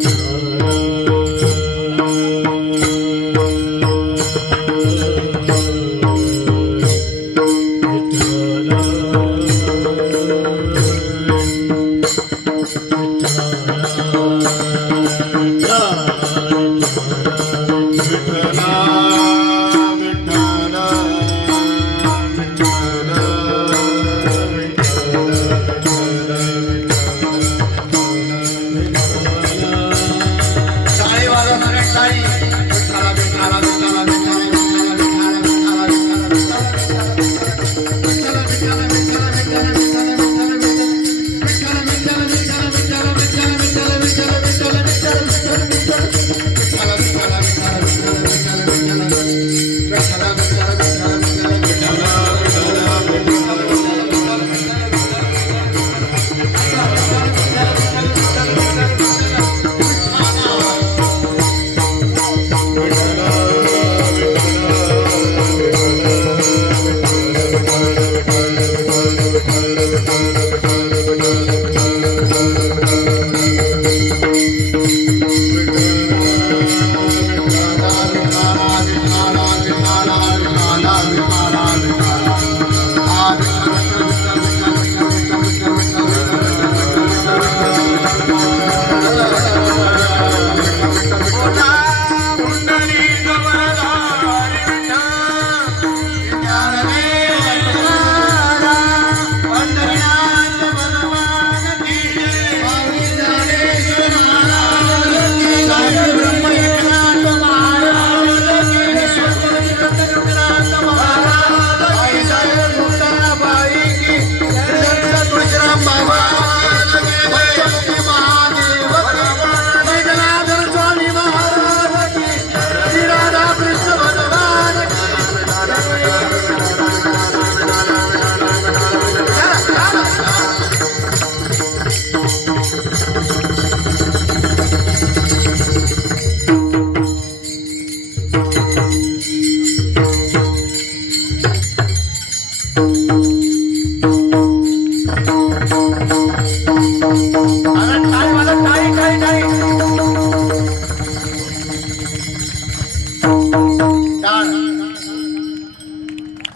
Krishna.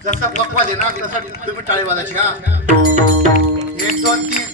जसा पकवा देणार तसा तुम्ही टाळी वाजायची का एक दोन तीन.